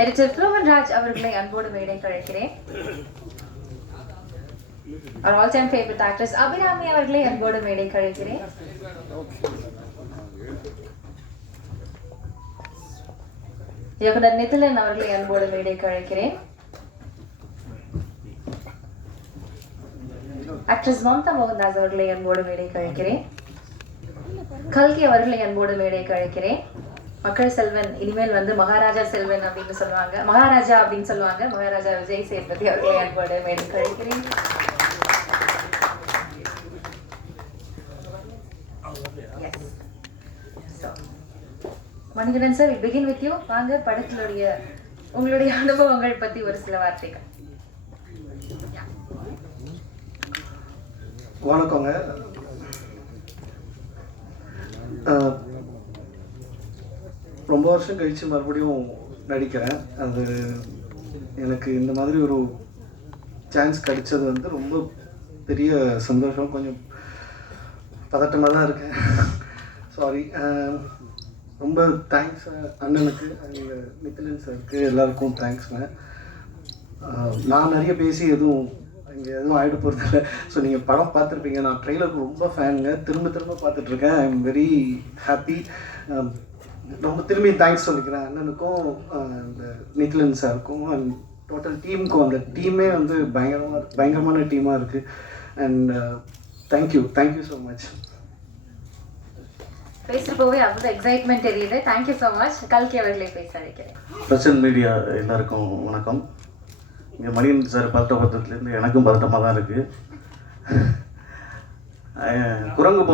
Editor ஃப்ளோவன் Raj அவர்களை அன்போடு மேடைக்கு அழைக்கிறேன். Our all-time favorite actress Abirami அவர்களை அன்போடு மேடைக்கு அழைக்கிறேன். இயக்குனர் நிதிலன் அவர்களை அன்போடு மேடைக்கு அழைக்கிறேன். ஆக்ட்ரஸ் மம்தா மோகன்தாஸ் அவர்களை அன்போடு மேடைக்கு அழைக்கிறேன். கல்கி அவர்களை அன்போடு மேடைக்கு அழைக்கிறேன். மக்கள் செல்வன் இனிமேல் வந்து மகாராஜா செல்வன் அப்படின்னு சொல்லுவாங்க, மகாராஜா அப்படின்னு சொல்லுவாங்க. மகாராஜா விஜய் சேதுபதி அவர்களை அன்போடு மேடைக்கு அழைக்கிறேன். Manikandan sir, begin with you. வாங்க, படத்தினுடைய உங்களுடைய அனுபவங்கள் பத்தி ஒரு சில வார்த்தைகள். வணக்கங்க. ரொம்ப வருஷம் கழித்து மறுபடியும் நடிக்கிறேன். அது எனக்கு இந்த மாதிரி ஒரு சான்ஸ் கிடைச்சது வந்து ரொம்ப பெரிய சந்தோஷம். கொஞ்சம் பதட்டமாக தான் இருக்கேன். சாரி. ரொம்ப தேங்க்ஸ் அண்ணனுக்கு, நிதிலன் சாருக்கு, எல்லாருக்கும் தேங்க்ஸுங்க. நான் நிறைய பேசி இங்கே எதுவும் ஆகிட போகிறதில்ல. ஸோ நீங்கள் படம் பார்த்துருப்பீங்க. நான் ட்ரெய்லருக்கு ரொம்ப ஃபேனுங்க. திரும்ப திரும்ப பார்த்துட்ருக்கேன். I am very happy. ரொம்ப திரும்பி தேங்க்ஸ் சொல்லிக்கிறேன் அண்ணனுக்கும், இந்த நிதிலன் சாருக்கும் அண்ட் டோட்டல் டீமுக்கும். அந்த டீமே வந்து பயங்கரமான டீமாக இருக்குது. And thank you so much. பேசுகிறப்பவே அவ்வளோ எக்ஸைட்மெண்ட் தெரியுது. Thank you so much. கல்கி அவர்களை பேச அழைக்கிறேன். பிரசன்ட் மீடியா எல்லாருக்கும் வணக்கம். இங்கே மணிகண்டன் சார் பதட்டத்துலேருந்து எனக்கும் பதட்டமாக தான் இருக்குது. குரங்கு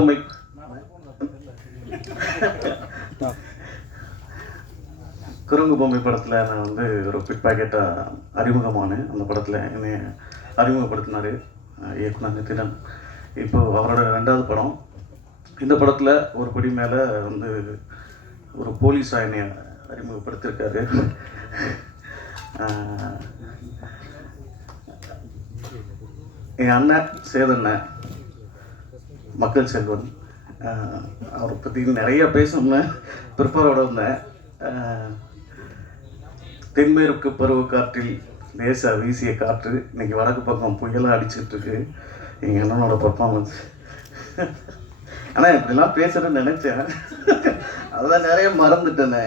பொம்மை படத்தில் நான் வந்து ஒரு பிட் பாக்கெட்டாக அறிமுகமானேன். அந்த படத்தில் என்னை அறிமுகப்படுத்தினார் இயக்குனர் நிதிலன். இப்போது அவரோட 2வது படம். இந்த படத்தில் ஒரு படி மேலே வந்து ஒரு போலீஸாக என்னை அறிமுகப்படுத்தியிருக்காரு. என் அண்ணன் சேதண்ணன், மக்கள் செல்வன், அவரை பற்றி நிறைய பேசணும்னு ப்ரிப்பரோடு வந்தேன். தென்மேற்கு பருவக்காற்றில் லேசாக வீசிய காற்று, இன்றைக்கி வடக்கு பக்கம் புயலாக அடிச்சுக்கிட்டு இருக்கு. எங்கள் அண்ணனோட பர்ஃபார்மன்ஸ். ஆனால் இப்படிலாம் பேசுகிறேன்னு நினச்சேன், அதெல்லாம் நிறைய மறந்துட்டேனே.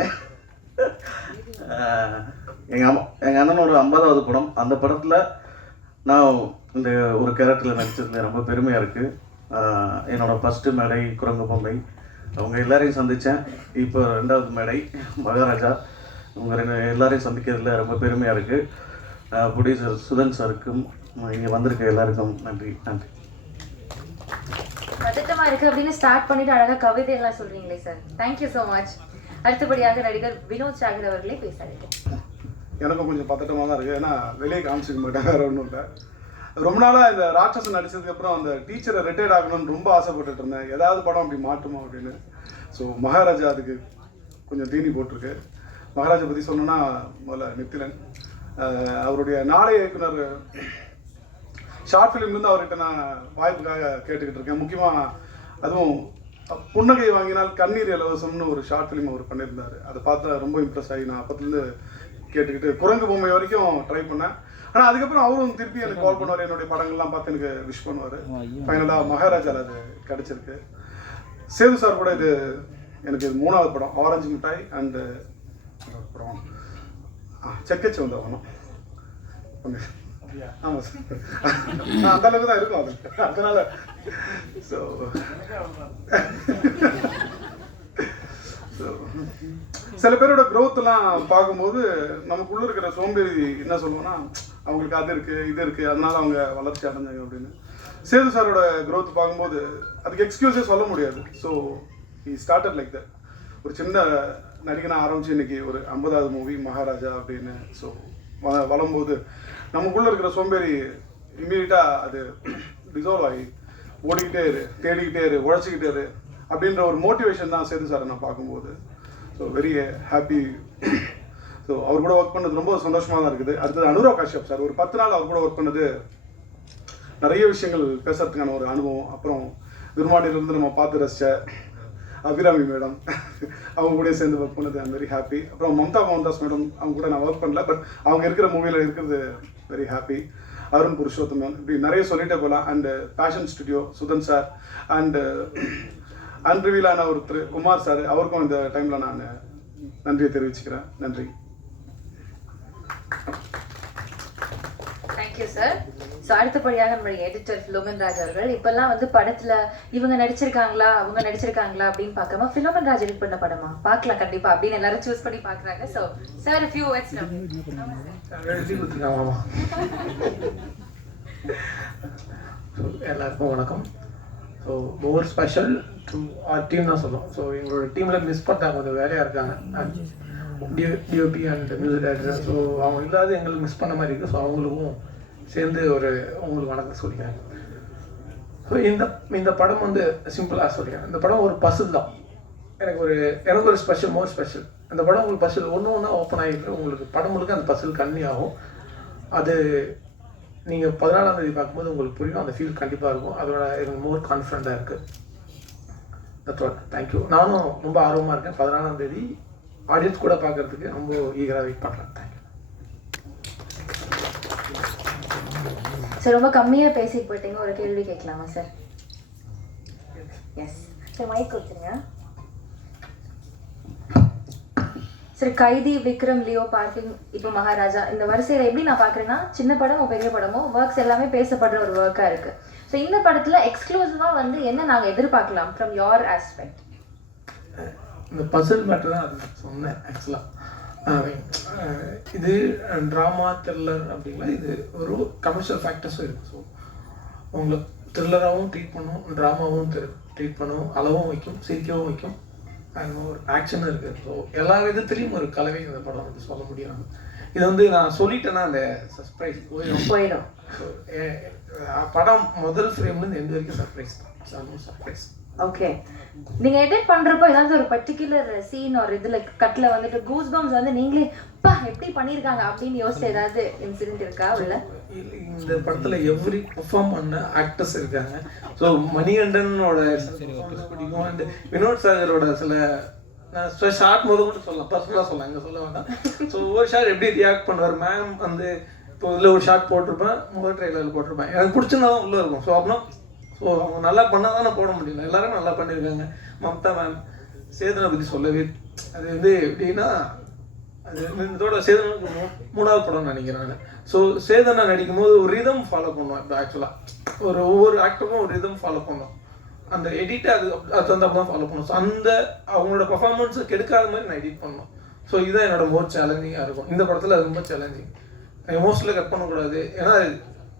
எங்கள் அண்ணனோட 50வது படம். அந்த படத்தில் நான் இந்த ஒரு கேரக்டரில் நடித்ததில் ரொம்ப பெருமையாக இருக்குது. என்னோடய ஃபஸ்ட்டு மேடை குரங்கு பொம்மை. அவங்க எல்லாரையும் சந்தித்தேன். இப்போ 2வது மேடை மகாராஜா. அவங்க எல்லாரையும் சந்திக்கிறதுல ரொம்ப பெருமையாக இருக்குது. ப்ரொடியூசர் சுதன் சாருக்கும் இங்கே வந்திருக்க எல்லாருக்கும் நன்றி. பதட்டமா இருக்கு அப்படின்னு ஸ்டார்ட் பண்ணிட்டு அழகா கவிதை எல்லாம் சொல்றீங்களே சார், தேங்க்யூ ஸோ மச். அடுத்தபடியாக நடிகர் வினோத் சாகர் அவர்களே பேச அழைக்கிறேன். எனக்கும் கொஞ்சம் பதட்டமாக தான் இருக்குது. ஏன்னா வெளியே காமிச்சிக்க மாட்டேன், வேறு ஒன்றும் இல்லை. ரொம்ப நாளாக இந்த ராட்சசன் நடிச்சதுக்கப்புறம் அந்த டீச்சரை ரிட்டையர்ட் ஆகணும்னு ரொம்ப ஆசைப்பட்டுட்டு இருந்தேன். ஏதாவது படம் அப்படி மாட்டுமா அப்படின்னு. ஸோ மகாராஜா அதுக்கு கொஞ்சம் தீனி போட்டிருக்கு. மகாராஜா பற்றி சொன்னோன்னா முதல்ல நிதிலன் அவருடைய நாளைய இயக்குனர் ஷார்ட் ஃபிலிம்லேருந்து அவர்கிட்ட நான் வாய்ப்புக்காக கேட்டுக்கிட்டு இருக்கேன். முக்கியமாக அதுவும் புன்னகை வாங்கினால் கண்ணீர் இலவசம்னு ஒரு ஷார்ட் ஃபிலிம் அவர் பண்ணியிருந்தார். அதை பார்த்தா ரொம்ப இம்ப்ரெஸ் ஆகி நான் அப்போத்துலேருந்து கேட்டுக்கிட்டு குரங்கு பொம்மை வரைக்கும் ட்ரை பண்ணேன். ஆனால் அதுக்கப்புறம் அவரும் திருப்பி எனக்கு கால் பண்ணுவார், என்னுடைய படங்கள்லாம் பார்த்து எனக்கு விஷ் பண்ணுவார். ஃபைனலாக மகாராஜாவில் அது கிடச்சிருக்கு. சேது சார் கூட இது எனக்கு 3வது படம் ஆரஞ்சு மிட்டாய் அண்டு அப்புறம் செக்கச்சு வந்து வரணும். ஆமாம் சார், அந்த அளவுக்கு தான் இருக்கும் அது. அதனால் சில பேரோட க்ரோத்லாம் பார்க்கும்போது நமக்குள்ளே இருக்கிற சோம்பேறி என்ன சொல்லுவோன்னா, அவங்களுக்கு அது இருக்குது இது இருக்குது அதனால அவங்க வளர்ச்சி அடைஞ்சாங்க அப்படின்னு. சேது சாரோட க்ரோத் பார்க்கும்போது அதுக்கு எக்ஸ்கியூஸே சொல்ல முடியாது. So he started like that. ஒரு சின்ன நடிகனாக ஆரம்பித்து இன்றைக்கி ஒரு 50வது மூவி மகாராஜா அப்படின்னு. ஸோ வளரும்போது நமக்குள்ளே இருக்கிற சோம்பேறி இம்மீடியட்டாக அது டிசால்வ் ஆகி ஓடிக்கிட்டே இரு, தேடிக்கிட்டே இரு, உழைச்சிக்கிட்டே இரு அப்படின்ற ஒரு மோட்டிவேஷன் தான் சேது சாரை நான் பார்க்கும்போது. So very happy. ஸோ அவர் கூட ஒர்க் பண்ணது ரொம்ப சந்தோஷமாக தான் இருக்குது. அடுத்தது அனுராக் காஷ்யப் சார். ஒரு 10 நாள் அவர் கூட ஒர்க் பண்ணது நிறைய விஷயங்கள் பேசுறதுக்கான ஒரு அனுபவம். அப்புறம் விருமாண்டிலிருந்து நம்ம பார்த்து ரசித்த அபிராமி மேடம் அவங்க கூட சேர்ந்து ஒர்க் பண்ணது ஐம் வெரி ஹாப்பி. அப்புறம் மம்தா மோகன்தாஸ் மேடம் அவங்க கூட நான் ஒர்க் பண்ணல, பட் அவங்க இருக்கிற மூவியில் இருக்கிறது வெரி ஹாப்பி. அருண் புருஷோத்தமன், இப்படி நிறைய சொல்லிட்டே போகலாம். And passion studio Sudhan sir, and அன்ரிவீலான ஒருத்தர் குமார் சார், அவருக்கும் இந்த டைமில் நான் நன்றியை தெரிவிச்சுக்கிறேன். நன்றி. Thank you sir. ஸோ அடுத்தபடியாக நம்மளுடைய எடிட்டர் ஃபிலோமன் ராஜ் அவர்கள் இப்பெல்லாம் வந்து படத்துல இவங்க நடிச்சிருக்காங்களா அவங்க நடிச்சிருக்காங்களா அப்படின்னு பார்க்காம ஃபிலோமன் ராஜ் எடிட் பண்ண படமா பார்க்கலாம் கண்டிப்பா அப்படின்னு எல்லாரும் சூஸ் பண்ணி பார்க்குறாங்க. ஸோ சார் ஃபியூ வேர்ட்ஸ் எல்லாருக்கும் வணக்கம். So more special to our team தான் சொல்லுவோம். ஸோ எங்களோட டீமில் மிஸ் பண்ணாங்க, கொஞ்சம் வேலையாக இருக்காங்க, DOP and music director. So அவங்க இல்லாத எங்களுக்கு மிஸ் பண்ண மாதிரி இருக்குது. ஸோ அவங்களுக்கும் சேர்ந்து உங்களுக்கு வணக்கம் சொல்லிக்கிறேன். ஸோ இந்த படம் வந்து சிம்பிளாக சொல்லிக்கிறேன். இந்த படம் ஒரு பசில் தான். எனக்கு ஒரு ஸ்பெஷல், மோர் ஸ்பெஷல். அந்த படம் உங்களுக்கு பசில் ஒன்று ஒன்றா ஓப்பன் ஆகிட்டு உங்களுக்கு படம் முழுக்க அந்த பசில் கண்ணி ஆகும். அது நீங்கள் 14ஆம் தேதி பார்க்கும்போது உங்களுக்கு புரியும், அந்த ஃபீல் கண்டிப்பாக இருக்கும். அதோட எனக்கு மோர் கான்ஃபிடண்ட்டாக இருக்குது. That's all. தேங்க்யூ. நானும் ரொம்ப ஆர்வமாக இருக்கேன். 14ஆம் தேதி ஆடியன்ஸ் கூட பார்க்குறதுக்கு ரொம்ப ஈகராக வெயிட் பண்ணுறேன். தேங்க்யூ. சார் ரொம்ப கம்மியாக பேசிட்டு போயிட்டீங்க, ஒரு கேள்வி கேட்கலாமா சார்? எஸ் சார், மைக் கொடுத்துருங்க சார். கைதி, விக்ரம், லியோ, பார்க்கிங், இப்போ மகாராஜா, இந்த வரிசையில் எப்படி நான் பார்க்குறேன்னா சின்ன படமோ பெரிய படமோ ஒர்க்ஸ் எல்லாமே பேசப்படுற ஒரு ஒர்க்காக இருக்குது. ஸோ இந்த படத்தில் எக்ஸ்க்ளூசிவாக வந்து என்ன நாங்கள் எதிர்பார்க்கலாம் ஃப்ரம் யோர் ஆஸ்பெக்ட்? இந்த பசில் மேட்டர் தான் அது சொன்னேன். ஆக்சுவலாக இது ட்ராமா த்ரில்லர் அப்படிங்களா, இது ஒரு கமர்ஷியல் ஃபேக்டர்ஸும் இருக்குது. ஸோ உங்களுக்கு த்ரில்லராகவும் ட்ரீட் பண்ணும், ட்ராமாவும் ட்ரீட் பண்ணும், அளவும் வைக்கும், சிரிக்கவும் வைக்கும், அண்ட் ஒரு ஆக்ஷனும் இருக்குது. ஸோ எல்லா விதத்துலேயும் ஒரு கலவை இந்த படம் வந்து சொல்ல முடியும். இது வந்து நான் சொல்லிட்டேன்னா அந்த சர்ப்ரைஸ் போயிடும். ஸோ படம் முதல் ஃப்ரேம்லேருந்து எந்த வரைக்கும் சர்ப்ரைஸ் தான், சர்ப்ரைஸ். ஓகே, நீங்க எடிட் பண்றப்போ ஏதாவது ஒரு பர்டிகுலர் சீன் ஒரு இதுல கட்ல வந்துட்டு கூஸ் பம்ஸ் வந்து நீங்களே பா எப்படி பண்ணிருக்காங்க அப்படின்னு யோசிச்சு ஏதாவது இன்சிடென்ட் இருக்கா உள்ள? இந்த படத்துல எவ்ரி பெர்ஃபார்ம் பண்ண ஆக்டர்ஸ் இருக்காங்க. ஸோ மணிகண்டனோட பிடிக்கும், அண்ட் வினோத் சாகரோட சில ஷார்ட் முதல் கூட சொல்லலாம், பர்சனலாக சொல்லலாம், இங்கே சொல்ல வேண்டாம். ஸோ ஒவ்வொரு ஷார்ட் எப்படி ரியாக்ட் பண்ணுவார் மேம் வந்து, இப்போ இதில் ஒரு ஷார்ட் போட்டிருப்பேன், முதல் ட்ரெயிலரில் போட்டிருப்பேன், எனக்கு பிடிச்சிருந்தா தான் உள்ளே இருக்கும். ஸோ அப்படின்னா ஸோ அவங்க நல்லா பண்ணால் தானே போட முடியல, எல்லாரும் நல்லா பண்ணியிருக்காங்க. மம்தா மேம் சேதனை பற்றி சொல்லவே, அது வந்து எப்படின்னா அது இதோட சேதனுக்கு 3வது படம் நினைக்கிறேன் நான். ஸோ சேதனை நடிக்கும் போது ஒரு ரிதம் ஃபாலோ பண்ணுவேன். இப்போ ஆக்சுவலாக ஒவ்வொரு ஆக்டருக்கும் ஒரு ரிதம் ஃபாலோ பண்ணோம், அந்த எடிட்டை அது தகுந்த தான் ஃபாலோ பண்ணும். ஸோ அந்த அவங்களோட பர்ஃபார்மன்ஸை கெடுக்காத மாதிரி நான் எடிட் பண்ணணும். ஸோ இதுதான் என்னோட மோர் சேலஞ்சிங்காக இருக்கும். இந்த படத்தில் அது ரொம்ப சேலஞ்சிங். எமோஷனலாக கட் பண்ணக்கூடாது, ஏன்னா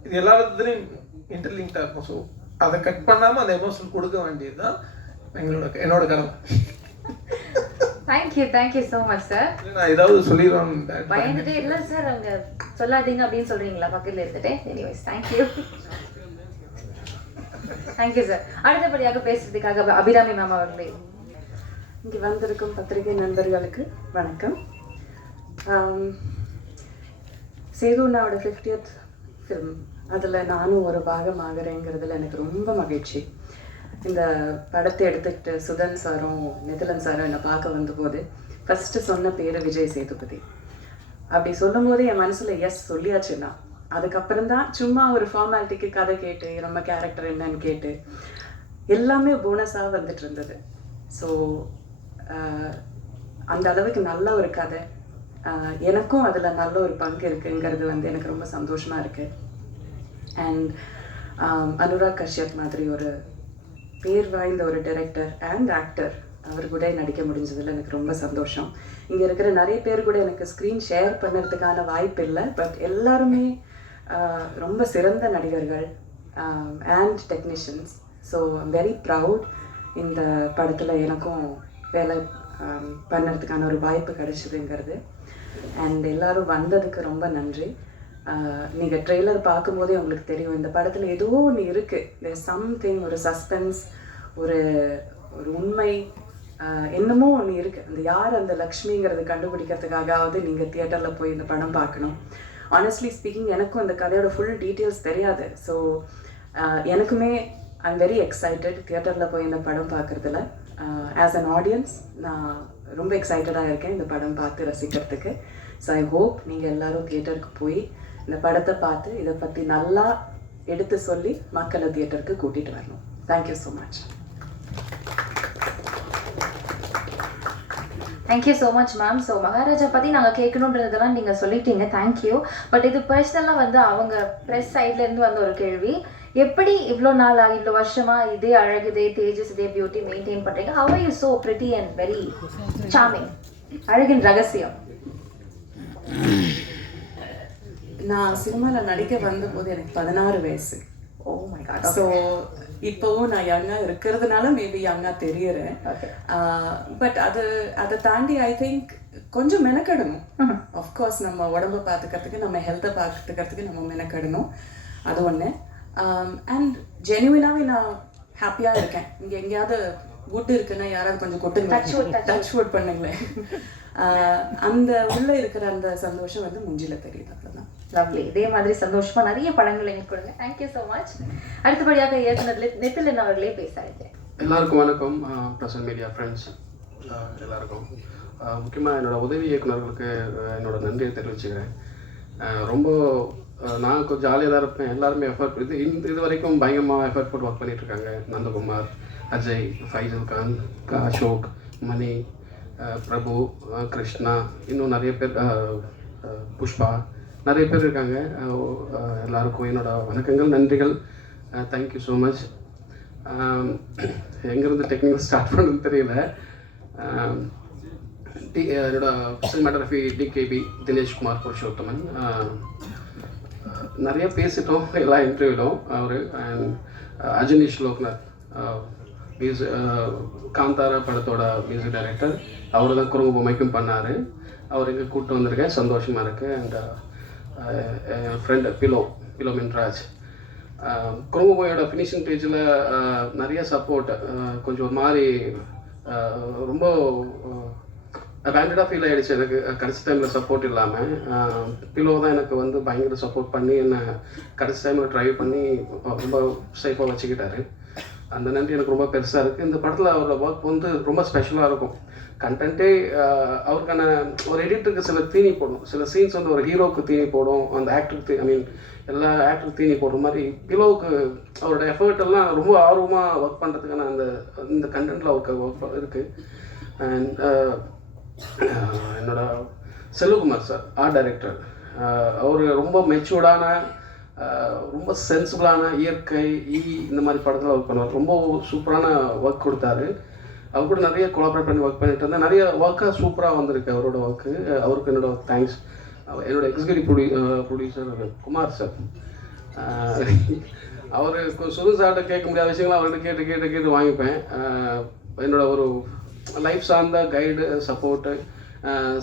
இது எல்லா விதத்துலையும் இன்டர்லிங்க்டாக இருக்கும். ஸோ அதை கட் பண்ணாமல் அந்த எமோஷன் கொடுக்க வேண்டியது தான் என்னோட கடமை. Thank you so much sir. நான் ஏதாவது சொல்லிடுவேன் பயந்துட்டே இல்லை சார், அவங்க சொல்லாதீங்க அப்படின்னு சொல்கிறீங்களா பக்கத்தில் இருந்துட்டு? Anyways thank you sir. அடுத்தபடியாக பேசுறதுக்காக அபிராமி மேம் அவர்களே. இங்கே வந்திருக்கும் பத்திரிகை நண்பர்களுக்கு வணக்கம். சேதுண்ணாவோட 50th ஃபிலிம், அதில் நானும் ஒரு பாகம் ஆகிறேங்கிறதுல எனக்கு ரொம்ப மகிழ்ச்சி. இந்த படத்தை எடுத்துக்கிட்டு சுதன் சாரும் நெதலன் சாரும் என்னை பார்க்க வந்தபோது ஃபஸ்ட்டு சொன்ன பேர் விஜய் சேதுபதி. அப்படி சொல்லும் போது என் மனசில் எஸ் சொல்லியாச்சுன்னா, அதுக்கப்புறம் தான் சும்மா ஒரு ஃபார்மாலிட்டிக்கு கதை கேட்டு நம்ம கேரக்டர் என்னன்னு கேட்டு எல்லாமே போனஸாக வந்துட்டு இருந்தது. ஸோ அந்த அளவுக்கு நல்ல ஒரு கதை, எனக்கும் அதில் நல்ல ஒரு பங்கு இருக்குங்கிறது வந்து எனக்கு ரொம்ப சந்தோஷமாக இருக்குது. அண்ட் அனுராக் கஷ்யப் மாதிரி ஒரு பேர் வாய்ந்த ஒரு டைரக்டர் அண்ட் ஆக்டர் அவர் கூட நடிக்க முடிஞ்சதில் எனக்கு ரொம்ப சந்தோஷம். இங்கே இருக்கிற நிறைய பேர் கூட எனக்கு ஸ்க்ரீன் ஷேர் பண்ணுறதுக்கான வாய்ப்பு இல்லை, பட் எல்லாருமே ரொம்ப சிறந்த நடிகர்கள் and technicians. So I'm very proud இந்த படத்தில் எனக்கும் வேலை பண்ணுறதுக்கான ஒரு வாய்ப்பு கிடைச்சிதுங்கிறது. அண்ட் எல்லோரும் வந்ததுக்கு ரொம்ப நன்றி. நீங்கள் ட்ரெய்லர் பார்க்கும்போதே உங்களுக்கு தெரியும், இந்த படத்தில் ஏதோ ஒன்று இருக்குது, சம்திங், ஒரு சஸ்பென்ஸ், ஒரு ஒரு உண்மை, என்னமோ ஒன்று இருக்குது. அந்த யார் அந்த லக்ஷ்மிங்கிறது கண்டுபிடிக்கிறதுக்காகவாவது நீங்கள் தியேட்டரில் போய் இந்த படம் பார்க்கணும். ஆனஸ்ட்லி ஸ்பீக்கிங், எனக்கும் இந்த கதையோட ஃபுல் டீட்டெயில்ஸ் தெரியாது. ஸோ எனக்குமே ஐ எம் வெரி எக்ஸைட்டட் தியேட்டரில் போய் இந்த படம் பார்க்குறதுல. ஆஸ் அன் ஆடியன்ஸ் நான் ரொம்ப எக்ஸைட்டடாக இருக்கேன் இந்த படம் பார்த்து ரசிக்கிறதுக்கு. ஸோ ஐ ஹோப் நீங்கள் எல்லோரும் தியேட்டருக்கு போய் இந்த படத்தை பார்த்து இதை பற்றி நல்லா எடுத்து சொல்லி மக்களை தியேட்டருக்கு கூட்டிகிட்டு வரணும். Thank you so much. Thank you so much ma'am. So Maharaja பற்றி நாங்கள் கேட்கணுன்றதெல்லாம் நீங்கள் சொல்லிட்டீங்க, தேங்க்யூ. பட் இது பர்சனலாக வந்து அவங்க ப்ரெஸ் சைட்லேருந்து வந்த ஒரு கேள்வி, எப்படி இவ்வளோ நாளாக இவ்வளோ வருஷமாக இதே அழகு, இதே தேஜஸ், இதே பியூட்டி மெயின்டைன் பண்ணுறீங்க? How are you so pretty and very charming? அழகின் ரகசியம். நான் சினிமாவில் நடிக்க வந்தபோது எனக்கு 16 வயசு. Oh my God. ஸோ இப்போவும் நான் யங்காக இருக்கிறதுனால மேபி யங்காக தெரியுறேன். பட் அதை தாண்டி ஐ திங்க் கொஞ்சம் மெனக்கெடணும். ஆஃப்கோர்ஸ் நம்ம உடம்பை பார்த்துக்கிறதுக்கு, நம்ம ஹெல்த்தை பார்த்துக்கிறதுக்கு நம்ம மெனக்கெடணும். அது ஒன்று. அண்ட் ஜெனுவினாகவே நான் ஹாப்பியாக இருக்கேன். இங்கே எங்கேயாவது குட் இருக்குன்னா யாராவது கொஞ்சம் கொட்டுங்க, டச் வுட் பண்ணுங்களேன். அந்த உள்ளே இருக்கிற அந்த சந்தோஷம் வந்து மூஞ்சியில் தெரியுது. அவ்வளோதான். லவ்லி. இதே மாதிரி சந்தோஷமா நிறைய படங்கள் எங்களுக்கு கொடுங்க. Thank you so much. அடுத்தபடியாக இயக்குனர் நெத்திலன் அவர்களே பேச அழைக்கிறேன். எல்லாருக்கும் வணக்கம். ப்ரெசன்ட் மீடியா ஃப்ரெண்ட்ஸ் எல்லாருக்கும் முக்கியமாக என்னோடய உதவி இயக்குநர்களுக்கு என்னோட நன்றியை தெரிவிச்சுக்கிறேன். ரொம்ப நான் கொஞ்சம் ஜாலியாக தான் இருப்பேன். எல்லாருமே எஃபர்ட் இது வரைக்கும் பயங்கரமாக எஃபர்ட் போட்டு ஒர்க் பண்ணிகிட்ருக்காங்க. நந்தகுமார், அஜய், ஃபைசல் கான், அசோக், மணி, பிரபு, கிருஷ்ணா, இன்னும் நிறைய பேர், புஷ்பா, நிறைய பேர் இருக்காங்க. எல்லாருக்கும் என்னோட வணக்கங்கள், நன்றிகள். Thank you so much. எங்கேருந்து டெக்னிக்கல் ஸ்டார்ட் பண்ணுறதுன்னு தெரியல. என்னோட சினிமாட்டோகிராஃபி டிகேபி தினேஷ்குமார் புருஷோத்தமன். நிறைய பேசிட்டோம் எல்லா இன்டர்வியூலும். அவர் அண்ட் அஜனீஷ் லோக்நாத், காந்தாரா படத்தோட மியூசிக் டைரக்டர். அவர் தான் குறுங்கு பொம்மைக்கும் பண்ணார். அவர் இங்கே கூப்பிட்டு வந்திருக்கேன், சந்தோஷமாக இருக்குது. அண்ட் என் ஃப்ரெண்டு பிலோ மின்ராஜ். குறுங்கு பொம்மையோட ஃபினிஷிங் பேஜில் நிறைய சப்போர்ட், கொஞ்சம் ஒரு மாதிரி ரொம்ப பேண்டடாக ஃபீல் ஆகிடுச்சு எனக்கு கடைசி டைமில் சப்போர்ட் இல்லாமல். பிலோ தான் எனக்கு வந்து பயங்கர சப்போர்ட் பண்ணி என்னை கடைசி டைமில் ட்ரை பண்ணி ரொம்ப சேஃபாக வச்சுக்கிட்டாரு. அந்த நன்றி எனக்கு ரொம்ப பெருசாக இருக்குது. இந்த படத்தில் அவரோட ஒர்க் வந்து ரொம்ப ஸ்பெஷலாக இருக்கும். கண்டென்ட்டே அவருக்கான ஒரு எடிட்டருக்கு சில தீனி போடும், சில சீன்ஸ் வந்து ஒரு ஹீரோவுக்கு தீனி போடும், அந்த ஆக்டருக்கு எல்லா ஆக்டருக்கு தீனி போடுற மாதிரி பிலோவுக்கு அவரோட எஃபர்ட் எல்லாம் ரொம்ப ஆர்வமாக ஒர்க் பண்ணுறதுக்கான இந்த கண்டென்ட்டில் அவருக்கு ஒர்க் இருக்குது. அண்ட் என்னோட செல்வகுமார் சார், ஆர்ட் டைரக்டர். அவர் ரொம்ப மெச்சூர்டான, ரொம்ப சென்சிபிளான இயற்கை இந்த மாதிரி படத்தில் ஒர்க் பண்ணுவார். ரொம்ப சூப்பரான ஒர்க் கொடுத்தாரு. அவர் கூட நிறைய கொலாபரேட் பண்ணி ஒர்க் பண்ணிட்டு இருந்தேன். நிறைய ஒர்க்காக சூப்பராக வந்திருக்கு அவரோட ஒர்க்கு. அவருக்கு என்னோட தேங்க்ஸ். என்னோட எக்ஸிக்யூட்டிவ் ப்ரொடியூசர் குமார் சார். அவர் சுதன் சார்கிட்ட கேட்க முடியாத விஷயங்கள்லாம் அவர்கிட்ட கேட்டு வாங்கிப்பேன். என்னோட ஒரு லைஃப் சார்ந்த கைடு, சப்போர்ட்டு,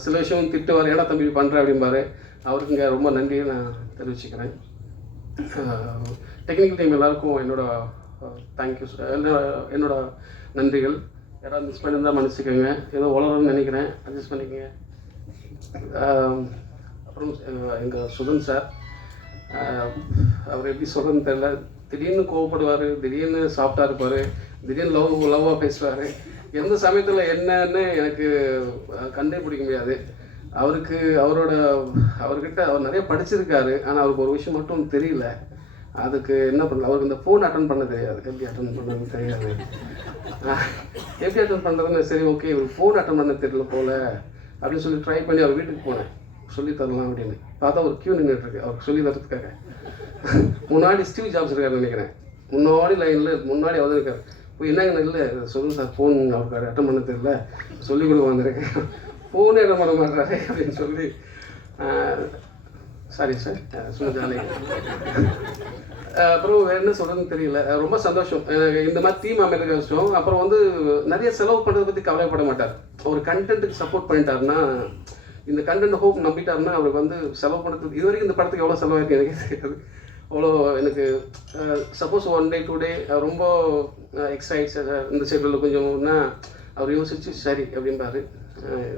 சில விஷயம் திட்டுவார், ஏடா தம்பி பண்ணுறேன் அப்படிம்பாரு. அவருக்கு இங்கே ரொம்ப நன்றியை நான் தெரிவிச்சுக்கிறேன். டெக்னிக்கல் டீம் எல்லாருக்கும் என்னோட தேங்க்யூ, என்னோட நன்றிகள். யாராவது மிஸ் பண்ணியிருந்தால் மன்னிச்சுக்கோங்க, ஏதோ வளரும்னு நினைக்கிறேன், அட்ஜஸ்ட் பண்ணிக்கோங்க. அப்புறம் எங்கள் சுதன் சார், அவர் எப்படி சொல்கிறதுன்னு தெரியல, திடீர்னு கோவப்படுவார், திடீர்னு சாஃப்டாக இருப்பார், திடீர்னு லவ்வாக பேசுவார். எந்த சமயத்தில் என்னன்னு எனக்கு கண்டே பிடிக்க முடியாது. அவர்கிட்ட அவர் நிறைய படிச்சிருக்காரு, ஆனால் அவருக்கு ஒரு விஷயம் மட்டும் தெரியல. அதுக்கு என்ன பண்ணல, அவருக்கு இந்த ஃபோன் அட்டன் பண்ண தெரியாது. எப்படி அட்டன் பண்ணுறதுன்னு தெரியாது. எப்படி அட்டன் பண்ணுறதுன்னு சரி ஓகே இவருக்கு ஃபோன் அட்டன் பண்ண தெரியல போல் அப்படின்னு சொல்லி ட்ரை பண்ணி அவர் வீட்டுக்கு போனேன், சொல்லி தரலாம் அப்படின்னு. பார்த்தா ஒரு கியூ நின்றுட்டுருக்கு அவருக்கு சொல்லி தரத்துக்காக. முன்னாடி ஸ்டீவ் ஜாப்ஸ் இருக்காருன்னு நினைக்கிறேன், முன்னாடி லைனில் முன்னாடி அவர் இருக்கார். இப்போ என்னங்க இல்லை சொல்லுங்கள் சார், ஃபோன் அவருக்கு அட்டன் பண்ண தெரியல, சொல்லி கொடுக்க வந்திருக்கேன், ஃபோனே அட்டன் பண்ண மாட்டாரு அப்படின்னு சொல்லி. சாரி சார், சும்மா ஜாலியாக. அப்புறம் வேறு என்ன சொல்கிறதுன்னு தெரியல. ரொம்ப சந்தோஷம் எனக்கு இந்த மாதிரி டீம் அமைக்க கஷ்டம். அப்புறம் வந்து நிறைய செலவு பண்ணுறதை பற்றி கவலைப்பட மாட்டார். ஒரு கண்டென்ட்டுக்கு சப்போர்ட் பண்ணிட்டாருன்னா, இந்த கண்டென்ட் ஹோப் நம்பிட்டாருன்னா அவருக்கு வந்து செலவு பண்ணுறதுக்கு இது வரைக்கும் இந்த படத்துக்கு எவ்வளோ செலவாயிருக்கு எனக்கு தெரியாது. அவ்வளோ எனக்கு சப்போஸ் 1 day 2 day ரொம்ப எக்ஸைட்ஸ் இந்த ஷெட்யூலில் கொஞ்சம்னா அவர் யோசிச்சு சரி அப்படின்பாரு.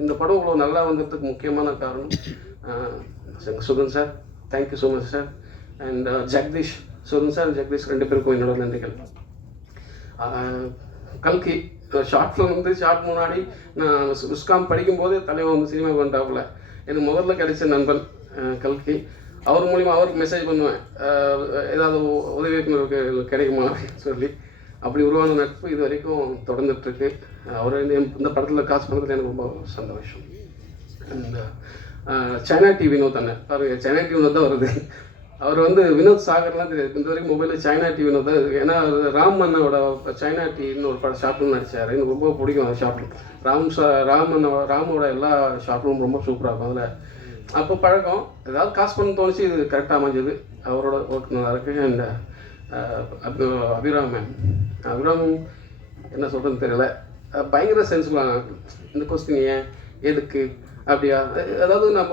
இந்த படம் இவ்வளோ நல்லா வந்ததுக்கு முக்கியமான காரணம் Sudhan sir, thank you so much sir. And Jagadish, Sudhan sir, Jagadish 2 பேருக்கும் என்னோட நன்றிகள். கல்கி ஷார்ட் ஃபிலிம் வந்து ஷார்ட் முன்னாடி நான் விஸ்காம் படிக்கும்போது தலைவன் வந்து சினிமாவுக்கு வந்துட்டாப்புல. எனக்கு முதல்ல கிடைச்ச நண்பன் கல்கி. அவர் மூலிமா அவருக்கு மெசேஜ் பண்ணுவேன், ஏதாவது உதவி இயக்குனருக்கு கிடைக்குமா அப்படின்னு சொல்லி. அப்படி உருவான நட்பு இது வரைக்கும் தொடர்ந்துட்டுருக்கு. அவர் இந்த படத்தில் காசு பண்ணுறதுல எனக்கு ரொம்ப சந்தோஷம். அண்ட் சைனா டி வினோத் அண்ணன் பாருங்க, சைனா டி வினோத் தான் வருது. அவர் வந்து வினோத் சாகர்லாம் தெரியாது, இந்த வரைக்கும் மொபைலில் சைனா டி வினோத் தான் இருக்குது. ஏன்னா ராம் அண்ணனோட சைனா டின்னு ஒரு படம் ஷார்ட் ஃபிலிம் நடிச்சார். எனக்கு ரொம்ப பிடிக்கும் அந்த ஷார்ட் ஃபிலிம். ராமோட எல்லா ஷார்ட் ஃபிலிம் ரொம்ப சூப்பராக இருக்கும். அதில் அப்போ பழக்கம், ஏதாவது காசு பண்ண தோணுச்சு, இது கரெக்டாக அமைஞ்சது. அவரோட ஒர்க் நல்லா இருக்குது. அண்ட் அபிராமன் என்ன சொல்கிறதுன்னு தெரியல, பயங்கர சென்சிபிளான இந்த கொஸ்டின் ஏன் எதுக்கு அப்படியா, அதாவது நம்ம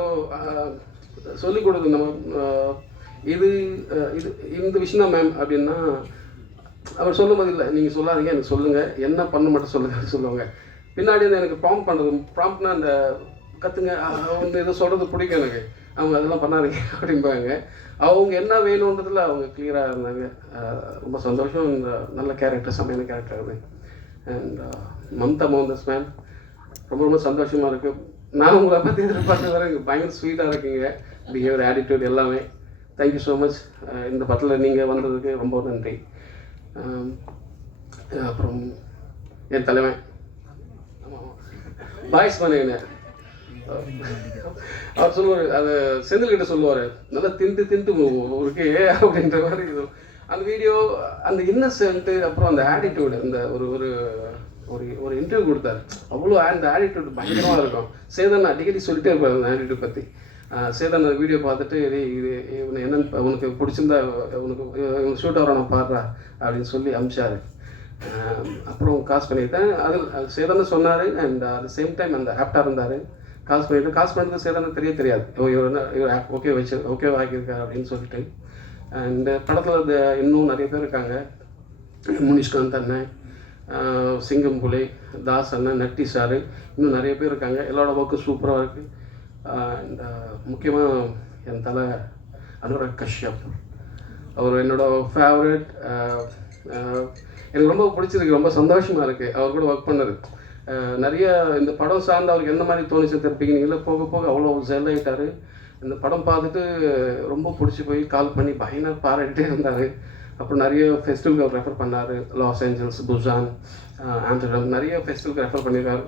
சொல்லிக் கொடுக்கு நம்ம இது இது இந்த விஷயம் தான் மேம் அப்படின்னா அவர் சொல்லும் போது இல்லை நீங்கள் சொல்லாதீங்க, எனக்கு சொல்லுங்கள், என்ன பண்ண மட்டும் சொல்லுங்கன்னு சொல்லுவாங்க. பின்னாடி வந்து எனக்கு ப்ராம்ப்ட் பண்ணுறது, ப்ராம்ப்ட்னா அந்த கற்றுங்க அவங்க இதை சொல்கிறது பிடிக்கும் எனக்கு, அவங்க அதெல்லாம் பண்ணாதீங்க அப்படிம்பாங்க. அவங்க என்ன வேணுன்றதுல அவங்க கிளியராக இருந்தாங்க. ரொம்ப சந்தோஷம். இந்த நல்ல கேரக்டர், செம்மையான கேரக்டர் அது. அண்ட் மம்தா மோகன்தாஸ் மேம் ரொம்ப ரொம்ப சந்தோஷமாக இருக்குது. நான் உங்களை பற்றி எதிர்பார்த்து வர பயங்கர ஸ்வீட்டாக இருக்கீங்க, பிஹேவியர், ஆட்டிடியூட் எல்லாமே. Thank you so much. இந்த படத்தில் நீங்கள் வந்ததுக்கு ரொம்ப நன்றி. அப்புறம் என் தலைவன் பாய்ஸ் பண்ணுங்க, அவர் சொல்லுவார், அது செந்தில்கிட்ட சொல்லுவார், நல்லா திண்டு இருக்கே அப்படின்ற மாதிரி. இது அந்த வீடியோ, அந்த இன்னசென்ட்டு, அப்புறம் அந்த ஆட்டிடியூடு, அந்த ஒரு ஒரு ஒரு இன்டர்வியூ கொடுத்தாரு, அவ்வளோ அந்த ஆட்டிடியூட் பயங்கரமாக இருக்கும். சேதன் அடிக்கடி சொல்லிட்டே இருப்பார் அந்த ஆட்டிடியூட் பற்றி. சேதன் அந்த வீடியோ பார்த்துட்டு, இது இவனை என்னன்னு உனக்கு பிடிச்சிருந்தா இவனுக்கு ஷூட் ஆகிறா நான் பாடுறா அப்படின்னு சொல்லி அமிச்சார். அப்புறம் காசு பண்ணிட்டேன். அதில் சேதனை சொன்னார். அண்ட் அட் சேம் டைம் அந்த ஆப்டாக இருந்தார். காசு பண்ணிவிட்டு, காசு பண்ணுறது சேதனை தெரியாது, இவர் ஓகே ஆக்கியிருக்காரு அப்படின்னு சொல்லிட்டு. அண்ட் படத்தில் இன்னும் நிறைய பேர் இருக்காங்க, முனிஷ்காந்த் அண்ணன், சிங்கம் புலை, தாஸ் அண்ணன், நட்டி சாரு, இன்னும் நிறைய பேர் இருக்காங்க. எல்லாரோட ஒர்க்கும் சூப்பராக இருக்குது. அண்ட் முக்கியமாக என் தலை அனுராக் கஷ்யப், அவர் என்னோடய ஃபேவரட். எனக்கு ரொம்ப பிடிச்சிருக்கு, ரொம்ப சந்தோஷமாக இருக்குது அவர் கூட ஒர்க் பண்ணது. நிறைய இந்த படம் சார்ந்து அவருக்கு எந்த மாதிரி தோணிச்சு தெரிப்பிக்கிங்களா, போக போக அவ்வளோ ஜெல் ஆகிட்டார். இந்த படம் பார்த்துட்டு ரொம்ப பிடிச்சி போய் கால் பண்ணி பயங்கர பாராட்டிகிட்டே இருந்தார். அப்புறம் நிறைய ஃபெஸ்டிவலுக்கு அவர் ரெஃபர் பண்ணார், லாஸ் ஏஞ்சல்ஸ், புசான், ஆம்ஸ்டர்டாம், நிறைய ஃபெஸ்டிவலுக்கு ரெஃபர் பண்ணியிருக்காரு.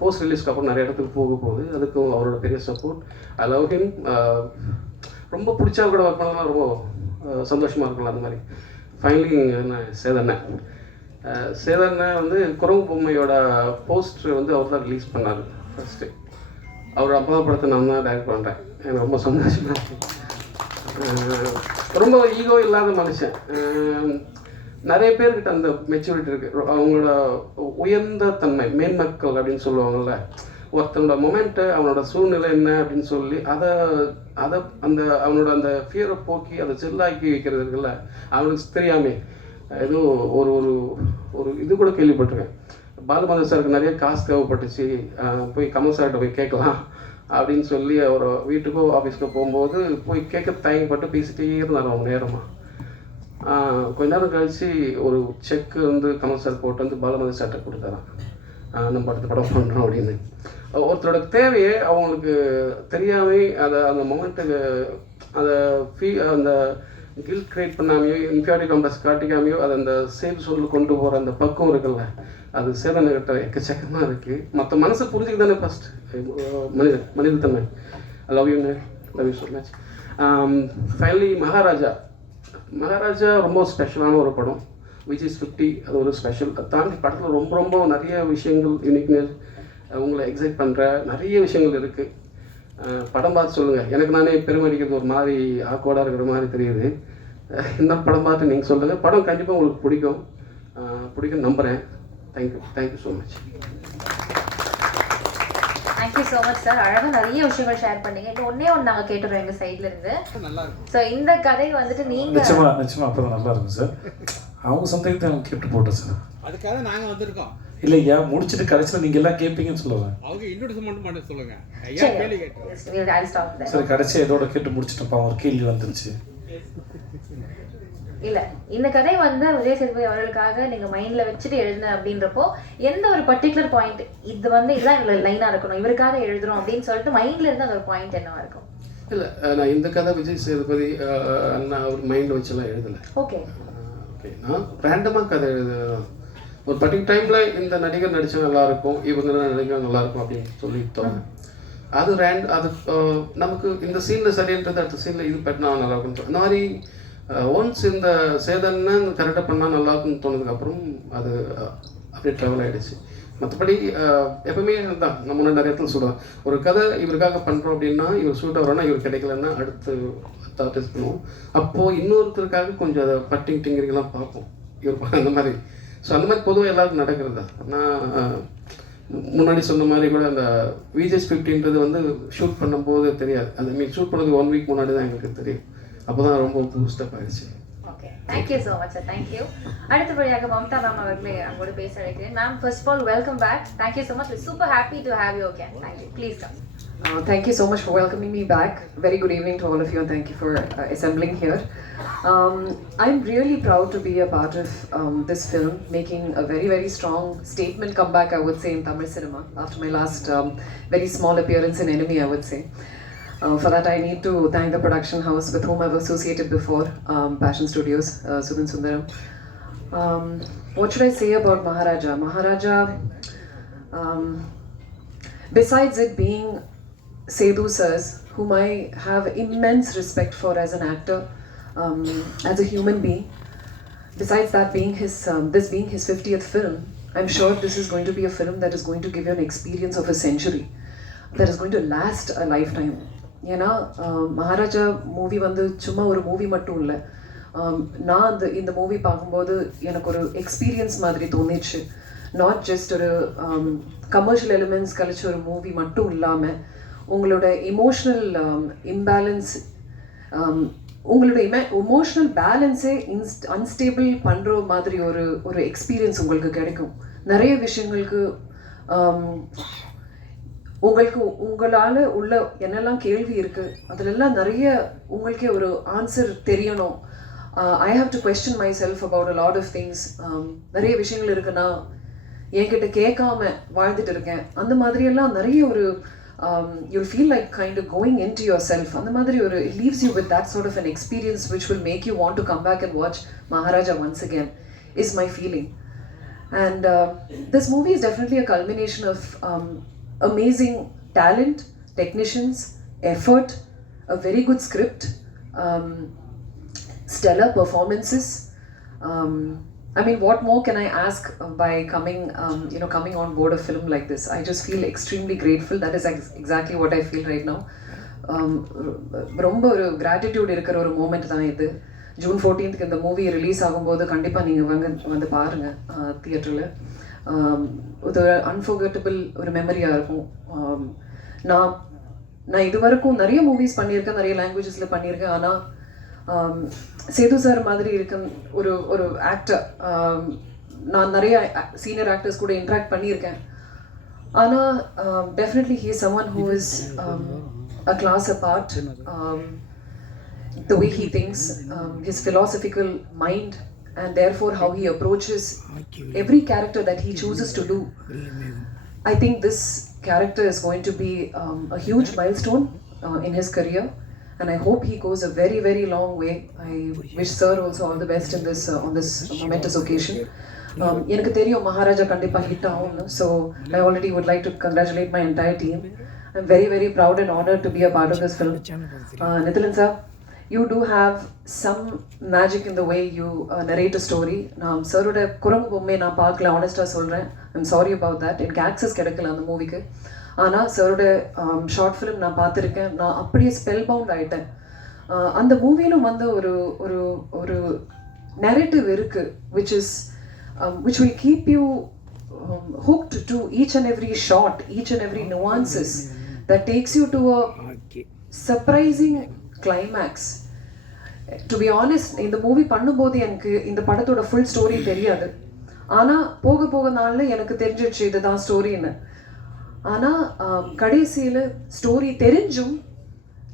போஸ்ட் ரிலீஸ்க்கு அப்புறம் நிறைய இடத்துக்கு போகுது. அதுக்கும் அவரோட பெரிய சப்போர்ட். I love him. ரொம்ப பிடிச்சா கூட ஒர்க் பண்ணலாம், ரொம்ப சந்தோஷமாக இருக்கலாம் அந்த மாதிரி. ஃபைனலி சேதனை வந்து குரங்கு பொம்மையோட போஸ்டர் வந்து அவர் தான் ரிலீஸ் பண்ணார் ஃபஸ்ட்டு. அவர் அப்பா படத்தை நான் தான் டைரக்ட் பண்ணுறேன். எனக்கு ரொம்ப சந்தோஷமாக இருக்குது. ரொம்ப ஈகோ இல்லாத மனுஷன். நிறைய பேர்கிட்ட அந்த மெச்சூரிட்டி இருக்குது, அவங்களோட உயர்ந்த தன்மை, மேன்மக்கள் அப்படின்னு சொல்லுவாங்கள்ல. ஒருத்தனோட மொமெண்ட்டு, அவனோட சூழ்நிலை என்ன அப்படின்னு சொல்லி அதை அந்த அவனோட அந்த ஃபியரை போக்கி அதை செல்லாக்கி வைக்கிறது இருக்குல்ல, அவனுக்கு தெரியாமே ஏதோ ஒரு ஒரு ஒரு இது கூட கேள்விப்பட்டிருக்கேன். பாலுமதி சாருக்கு நிறைய காசு தேவைப்பட்டுச்சு, போய் கமல் சார்கிட்ட போய் கேட்கலாம் அப்படின்னு சொல்லி அவர் வீட்டுக்கோ ஆஃபீஸ்க்கோ போகும்போது போய் கேட்க தயங்கப்பட்டு பேசிகிட்டே இருந்தார் அவங்க நேரமாக. கொஞ்ச நேரம் கழித்து ஒரு செக்கு வந்து கமல் சார் போட்டு வந்து பாலுமதி சார்கிட்ட கொடுத்தாரான், நம்ம அடுத்த படம் பண்ணுறோம் அப்படின்னு. ஒருத்தரோட தேவையை அவங்களுக்கு தெரியாமல் அதை அந்த மொமெண்ட்டுக்கு அதை அந்த கில்ட் கிரியேட் பண்ணாமையோ, இன்ஃபியாரிட்டி காம்ப்ளெக்ஸ் காட்டிக்காமையோ, அதை அந்த சேஃப் சொல்லு கொண்டு போகிற அந்த பக்கம் இருக்குல்ல, அது சேதனைகிட்ட எக்கச்சக்கமாக இருக்குது. மற்ற மனசை புரிஞ்சுக்கு தானே ஃபஸ்ட்டு மனிதத்தன்மை. Love you so much. Finally Maharaja ரொம்ப ஸ்பெஷலான ஒரு படம். which is 50, அது ஒரு ஸ்பெஷல். அதை தாண்டி படத்தில் ரொம்ப ரொம்ப நிறைய விஷயங்கள், யூனிக்னஸ், உங்களை எக்ஸைட் பண்ணுற நிறைய விஷயங்கள் இருக்குது. படம் பார்த்து சொல்லுங்கள். எனக்கு நானே பெருமடிக்கிறது ஒரு மாதிரி ஆக்வர்டாக இருக்கிற மாதிரி தெரியுது. இந்த படம் பார்த்து நீங்கள் சொல்லுங்கள். படம் கண்டிப்பாக உங்களுக்கு பிடிக்கும் நம்புகிறேன். Thank you so much. Thank you so much sir. அழகாக நிறைய விஷயங்கள் ஷேர் பண்ணீங்க. இப்போ ஒன்றே நாங்கள் கேட்டுறோம் எங்கள் சைட்லேருந்து. ஸோ இந்த கதை வந்துட்டு நீங்கள் நிச்சயமாக அப்போ தான் நல்லா இருக்கும் சார். அவங்க சந்தேகத்தை அவங்க கேட்டு போட்டோம் சார். அதுக்காக நாங்கள் வந்திருக்கோம். இல்லையா, முடிச்சுட்டு கடைசியில் நீங்கள் எல்லாம் கேட்பீங்கன்னு சொல்லுவேன். அவங்க இன்ட்ரோடியூஸ் மட்டும் சொல்லுங்க. ஐயா கேள்வி கேட்டோம். சரி, கடைசியாக இதோட கேட்டு முடிச்சுட்டப்பா ஒரு கேள்வி வந்துருச்சு. இல்ல இந்த கதை வந்து விஜய் சேதுபதி அவர்களுக்காக நீங்க மைண்ட்ல வச்சுட்டு எழுதுன அப்படின்றப்போ எந்த ஒரு பர்டிகுலர் பாயிண்ட் இது வந்து இதுதான் லைனா இருக்கணும் இவருக்காக எழுதுறோம் அப்படின்னு சொல்லிட்டு மைண்ட்ல இருந்து அந்த ஒரு பாயிண்ட் என்னவா இருக்கும்? இல்லை நான் இந்த கதை விஜய் சேதுபதி அண்ணா அவர் மைண்ட் வச்செல்லாம் எழுதலை. ஓகே ஓகே, நான் ரேண்டமாக கதை ஒரு பர்டிகுலர் டைமில் இந்த நடிகர் நடித்தா நல்லாயிருக்கும், இவங்க நடிகர் நல்லாயிருக்கும் அப்படின்னு சொல்லிட்டோம். அது அது நமக்கு இந்த சீனில் சரின்றது அடுத்த சீனில் இது பெட்டினா நல்லாயிருக்கும். இந்த மாதிரி ஒன்ஸ் இந்த சேதன்னு கரெக்டாக பண்ணால் நல்லாயிருக்குன்னு தோணுதுக்கப்புறம் அது அப்படியே ட்ராவல் ஆகிடுச்சு. மற்றபடி எப்பவுமே தான் நம்ம நிறைய இடத்துல சொல்லுவோம், ஒரு கதை இவருக்காக பண்ணுறோம் அப்படின்னா இவர் சூட் ஆகிறோன்னா இவர் கிடைக்கலன்னா அடுத்து டெஸ்ட் பண்ணுவோம். அப்போது இன்னொருத்தருக்காக கொஞ்சம் அதை பட்டிங் டிங்கரிங்லாம் பார்ப்போம் இவர் அந்த மாதிரி. ஸோ அந்த மாதிரி பொதுவாக எல்லாருக்கும் நடக்கிறது தான். நான் முன்னாடி சொன்ன மாதிரி கூட அந்த விஜய் ஸ்கிரிப்டின்றது வந்து ஷூட் பண்ணும்போது தெரியாது. அது ஷூட் பண்ணதுக்கு 1 வீக் முன்னாடி தான் எங்களுக்கு தெரியும். அப்போ தான் ரொம்ப பூஸ்டப் ஆகிடுச்சு. Okay, thank you so much sir, thank you. அடுத்தபடியாக மம்தா மேம் அவர்களே அவங்களோட பேச அழைக்கிறேன். Ma'am, first of all welcome back. Thank you so much. Super happy to have you. Okay, thank you. Please come. Thank you so much for welcoming me back. Very good evening to all of you and thank you for assembling here. I'm really proud to be a part of this film, making a very, very strong statement comeback, I would say, in Tamil cinema after my last very small appearance in Enemy, I would say. For that, I need to thank the production house with whom I've associated before, Passion Studios, Sudhin Sundaram. What should I say about Maharaja? Maharaja, besides it being Sethu sirs, whom I have immense respect for as an actor, as a human being. Besides that being this being his 50th film, I'm sure this is going to be a film that is going to give you an experience of a century, that is going to last a lifetime. ஏன்னா Maharaja movie வந்து சும்மா ஒரு movie மட்டும் இல்லை. நான் இந்த movie பார்க்கும்போது எனக்கு ஒரு எக்ஸ்பீரியன்ஸ் மாதிரி தோணிச்சு. நாட் ஜஸ்ட் ஒரு கமர்ஷியல் எலிமெண்ட்ஸ் கழிச்ச ஒரு மூவி மட்டும் இல்லாமல் உங்களோட எமோஷ்னல் இம்பேலன்ஸ், உங்களோட எமோஷ்னல் பேலன்ஸே அன்ஸ்டேபிள் பண்ணுற மாதிரி ஒரு எக்ஸ்பீரியன்ஸ் உங்களுக்கு கிடைக்கும். நிறைய விஷயங்களுக்கு உங்களால் உள்ள என்னெல்லாம் கேள்வி இருக்குது அதிலெல்லாம் நிறைய உங்களுக்கே ஒரு ஆன்சர் தெரியணும். I have to question myself about a lot of things. நிறைய விஷயங்கள் இருக்குன்னா என்கிட்ட கேட்காம வாழ்ந்துட்டு இருக்கேன். அந்த மாதிரியெல்லாம் நிறைய ஒரு you'll feel like kind of going into yourself. And the madri it leaves you with that sort of an experience which will make you want to come back and watch Maharaja once again, is my feeling. And this movie is definitely a culmination of amazing talent, technicians, effort, a very good script, stellar performances. I mean, what more can I ask by coming on board a film like this? I just feel extremely grateful. That is exactly what I feel right now. ரொம்ப ஒரு gratitude இருக்கிற ஒரு moment தான் இது. June 14th இந்த movie release ஆகும்போது கண்டிப்பாக நீங்கள் வந்து பாருங்கள் தியேட்டரில். ஒரு அன்ஃபர்கெட்டபிள் ஒரு மெமரியாக இருக்கும். நான் இது வரைக்கும் நிறைய மூவிஸ் பண்ணியிருக்கேன், நிறைய லாங்குவேஜஸில் பண்ணியிருக்கேன். ஆனால் சேது சார் மாதிரி இருக்க ஒரு ஆக்டர் நான் நிறைய சீனியர் ஆக்டர்ஸ் கூட இன்ட்ராக்ட் பண்ணியிருக்கேன். ஆனால் definitely he is someone who is a class apart. The way he thinks, his philosophical mind, and therefore how he approaches every character that he chooses to do. I think this character is going to be a huge milestone in his career. And I hope he goes a very, very long way. I wish sir also all the best in this on this momentous occasion. எனக்கு தெரியும் மகாராஜா கண்டிப்பாக hit ஆகும்னு. So I already would like to congratulate my entire team. I'm very, very proud and honored to be a part of this film. Nithilan sir, you do have some magic in the way you narrate a story. நான் சரோட குரங்கு பொம்மை நான் பார்க்கல, ஆனஸ்டாக சொல்கிறேன். I'm sorry about that. எனக்கு access கிடைக்கல அந்த மூவிக்கு. ஆனால் சரோட ஷார்ட் ஃபிலிம் நான் பார்த்துருக்கேன். நான் அப்படியே ஸ்பெல் பவுண்ட் ஆகிட்டேன். அந்த மூவியிலும் வந்து ஒரு ஒரு ஒரு நரேட்டிவ் இருக்குது which will keep you hooked to each and every shot, each and every nuances that takes you to a surprising climax. To be honest, இந்த மூவி பண்ணும்போது எனக்கு இந்த படத்தோட ஃபுல் ஸ்டோரி தெரியாது. ஆனால் போக போக நாளில் எனக்கு தெரிஞ்சிடுச்சு இதுதான் ஸ்டோரின்னு. ஆனால் கடைசியில் ஸ்டோரி தெரிஞ்சும்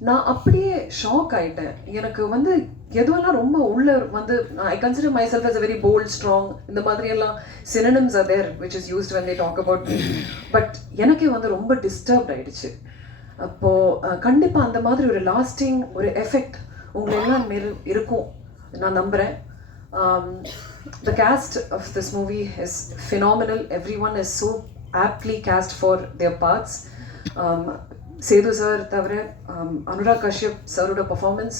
நான் அப்படியே ஷாக் ஆகிட்டேன். எனக்கு வந்து எதுவெல்லாம் ரொம்ப உள்ள வந்து ஐ consider my self as a very bold strong இந்த மாதிரி எல்லாம் synonyms are there which is used when they talk about me but எனக்கே வந்து ரொம்ப டிஸ்டர்ப்ட் ஆயிடுச்சு. அப்போது கண்டிப்பாக அந்த மாதிரி ஒரு லாஸ்டிங் ஒரு எஃபெக்ட் உங்களை எல்லாம் மேல் இருக்கும் நான் நம்புகிறேன். The cast of this movie is phenomenal. Everyone is so aptly cast for their parts. Sethu sir thavara Anurag Kashyap saroda performance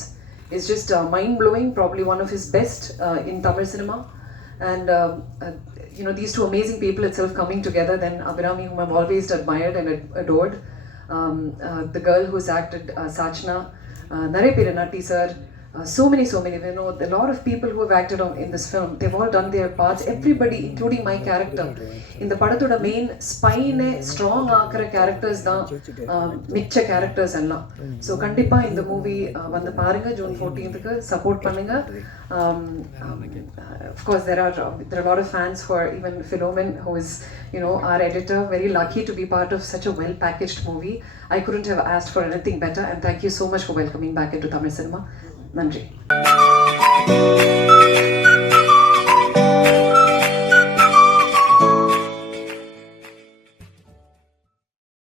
is just mind-blowing, probably one of his best in Tamil cinema. And you know, these two amazing people itself coming together, then Abhirami, whom I've always admired and adored, the girl who's acted Sachna, Narepira Natti sir, so many, you know, a lot of people who have acted in this film, they've all done their parts, everybody, including my character. In the padathoda main spine strong aakra characters da micha characters ella. So kandipa in the movie vandu paarenga June 14th ku support pannunga. Of course there are a lot of fans for even Philomen, who is, you know, our editor, very lucky to be part of such a well packaged movie. I couldn't have asked for anything better, and thank you so much for welcoming back into Tamil cinema. நன்றி.